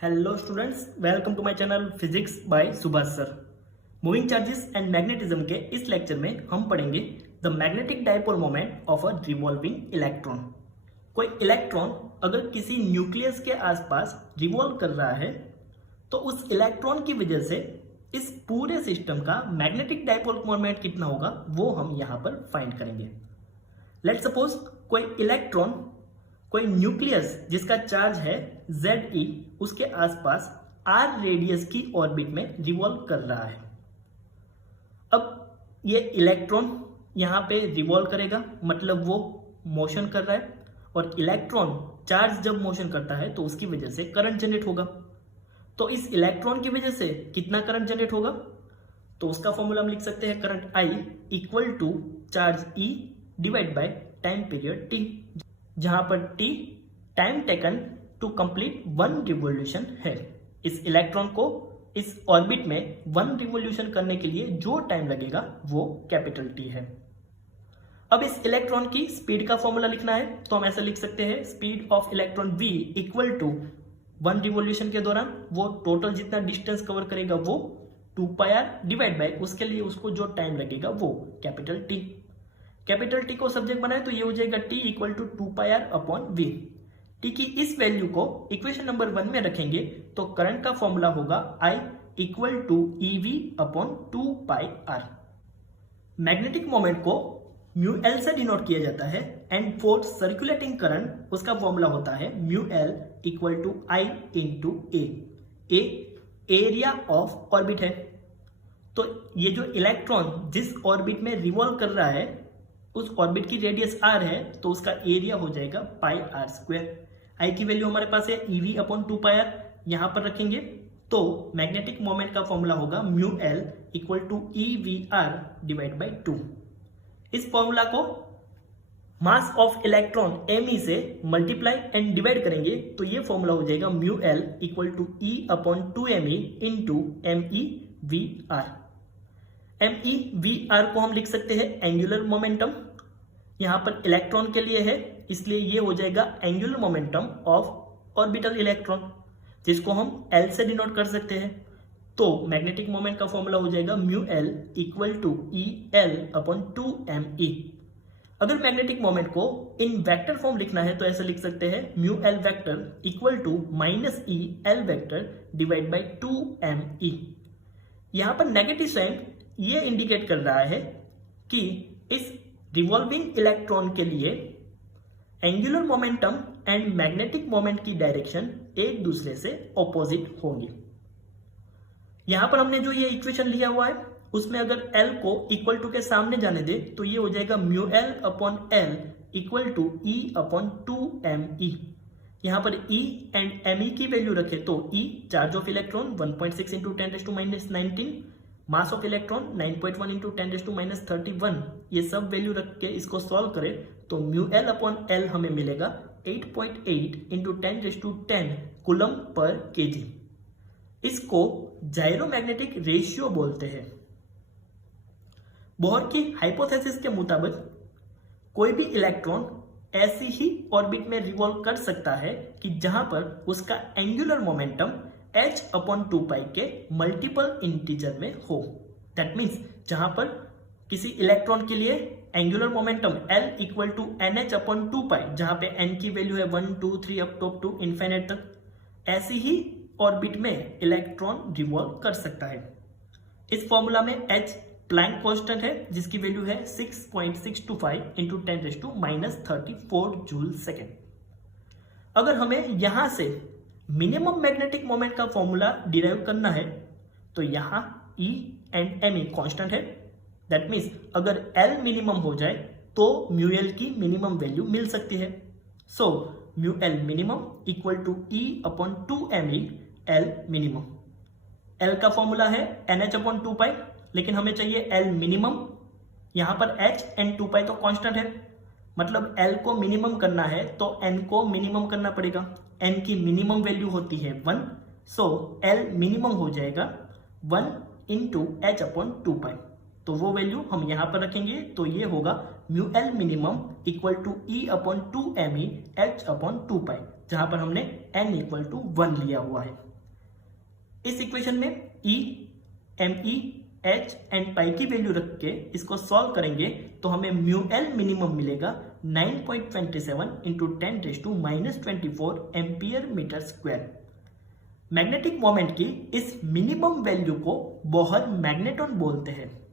Hello students, welcome to my channel physics by Subhash sir. Moving charges and magnetism के इस lecture में हम पढ़ेंगे the magnetic dipole moment of a revolving electron. कोई electron अगर किसी न्यूक्लियस के आसपास रिवॉल्व कर रहा है तो उस इलेक्ट्रॉन की वजह से इस पूरे सिस्टम का मैग्नेटिक डायपोल मोमेंट कितना होगा वो हम यहाँ पर फाइंड करेंगे। लेट्स सपोज कोई न्यूक्लियस जिसका चार्ज है Ze उसके आसपास r रेडियस की ऑर्बिट में रिवॉल्व कर रहा है। अब ये इलेक्ट्रॉन यहाँ पे रिवॉल्व करेगा, मतलब वो मोशन कर रहा है, और इलेक्ट्रॉन चार्ज जब मोशन करता है तो उसकी वजह से करंट जनरेट होगा। तो इस इलेक्ट्रॉन की वजह से कितना करंट जनरेट होगा, तो उसका फॉर्मूला हम लिख सकते हैं current I equal to charge E divide by time period T, जहां पर T time taken to complete one revolution है। इस इलेक्ट्रॉन को इस ऑर्बिट में वन रिवॉल्यूशन करने के लिए जो टाइम लगेगा वो कैपिटल T है। अब इस इलेक्ट्रॉन की स्पीड का फॉर्मूला लिखना है तो हम ऐसा लिख सकते हैं speed of electron v equal to one revolution के दौरान वो टोटल जितना डिस्टेंस कवर करेगा वो 2πr डिवाइड बाय उसके लिए उसको जो टाइम लगेगा वो कैपिटल T। कैपिटल T को सब्जेक्ट बनाए तो ये हो जाएगा T equal to 2πr upon v। T की इस वैल्यू को इक्वेशन नंबर 1 में रखेंगे तो करंट का फॉर्मूला होगा I equal to EV upon 2πr। Magnetic moment को म्यू एल से डिनोट किया जाता है एंड फॉर सर्कुलेटिंग करंट उसका फॉर्मूला होता है mu l equal to I into a area of orbit है। तो ये जो इलेक्ट्रॉन जिस ऑर्बिट में रिवॉल्व कर रहा है उस ऑर्बिट की रेडियस r है तो उसका एरिया हो जाएगा पाई आर स्क्वायर। I की वैल्यू हमारे पास है EV अपॉन 2πr, यहां पर रखेंगे तो मैग्नेटिक मोमेंट का फॉर्मूला होगा mu l equal to EVR divide by 2। इस फॉर्मूला को मास ऑफ इलेक्ट्रॉन me से मल्टीप्लाई एंड डिवाइड करेंगे तो ये फॉर्मूला हो जाएगा mu l equal to E upon 2me into MEVR। MEVR को हम लिख सकते हैं एंगुलर मोमेंटम, यहां पर इलेक्ट्रॉन के लिए है इसलिए ये हो जाएगा angular momentum of orbital electron, जिसको हम L से डिनोट कर सकते हैं। तो मैग्नेटिक मोमेंट का फॉर्मूला हो जाएगा mu l equal to EL upon 2me। अगर मैग्नेटिक मोमेंट को इन वेक्टर फॉर्म लिखना है तो ऐसे लिख सकते हैं mu l vector equal to minus EL vector divide by 2me। यहां पर नेगेटिव साइन ये इंडिकेट कर रहा है कि इस रिवॉल्विंग इलेक्ट्रॉन के लिए angular momentum and magnetic moment की डायरेक्शन एक दूसरे से ऑपोजिट होंगी। यहां पर हमने जो ये इक्वेशन लिया हुआ है उसमें अगर L को इक्वल टू के सामने जाने दे तो ये हो जाएगा mu l upon l equal to E upon 2me। यहां पर E एंड me की वैल्यू रखे तो E charge of electron 1.6 into 10⁻⁻19, mass of electron 9.1 into 10⁻31। ये सब वैल्यू रख के इसको सॉल्व करें तो म्यू एल अपॉन एल हमें मिलेगा 8.8 इंटू 10⁻10 कूलम पर केजी। इसको जाइरोमैग्नेटिक रेशियो बोलते हैं। बोहर की हाइपोथेसिस के मुताबिक कोई भी इलेक्ट्रॉन ऐसी ही ऑर्बिट में रिवॉल्व कर सकता है कि जहां पर उसका एंगुलर मोमेंटम h अपॉन 2π के मल्टीपल इंटीजर में हो। दैट मीन्स जहां पर किसी इलेक्ट्रॉन के लिए angular momentum L equal to NH upon 2π, जहां पे n की वैल्यू है 1 2 3 अप टू इन्फिनिट तक, ऐसी ही ऑर्बिट में इलेक्ट्रॉन रिवॉल्व कर सकता है। इस फॉर्मूला में h प्लैंक कांस्टेंट है जिसकी वैल्यू है 6.625 इंटू 10⁻34 जूल सेकेंड। अगर हमें यहां से मिनिमम मैग्नेटिक मोमेंट का फॉर्मूला डिराइव करना है तो यहां E एंड me कांस्टेंट है। दैट मीन्स अगर L मिनिमम हो जाए तो म्यू एल की मिनिमम वैल्यू मिल सकती है। So mu L minimum equal to E upon 2me L minimum. L का फॉर्मूला है NH अपॉन 2π, लेकिन हमें चाहिए L मिनिमम। यहां पर H एंड 2π तो कांस्टेंट है, मतलब L को मिनिमम करना है तो N को मिनिमम करना पड़ेगा। N की मिनिमम वैल्यू होती है 1, सो L मिनिमम हो जाएगा 1 इंटू H अपॉन 2π। तो वो वैल्यू हम यहां पर रखेंगे तो ये होगा mu L minimum equal to E upon 2me H upon 2π, जहां पर हमने n इक्वल टू 1 लिया हुआ है। इस इक्वेशन में E, Me, H and pi की वैल्यू रख के इसको सॉल्व करेंगे तो हमें म्यू एल मिनिमम मिलेगा 9.27 into 10⁻⁻24 ampere metre square. Magnetic moment की इस मिनिमम वैल्यू को बोहर मैग्नेटॉन बोलते हैं।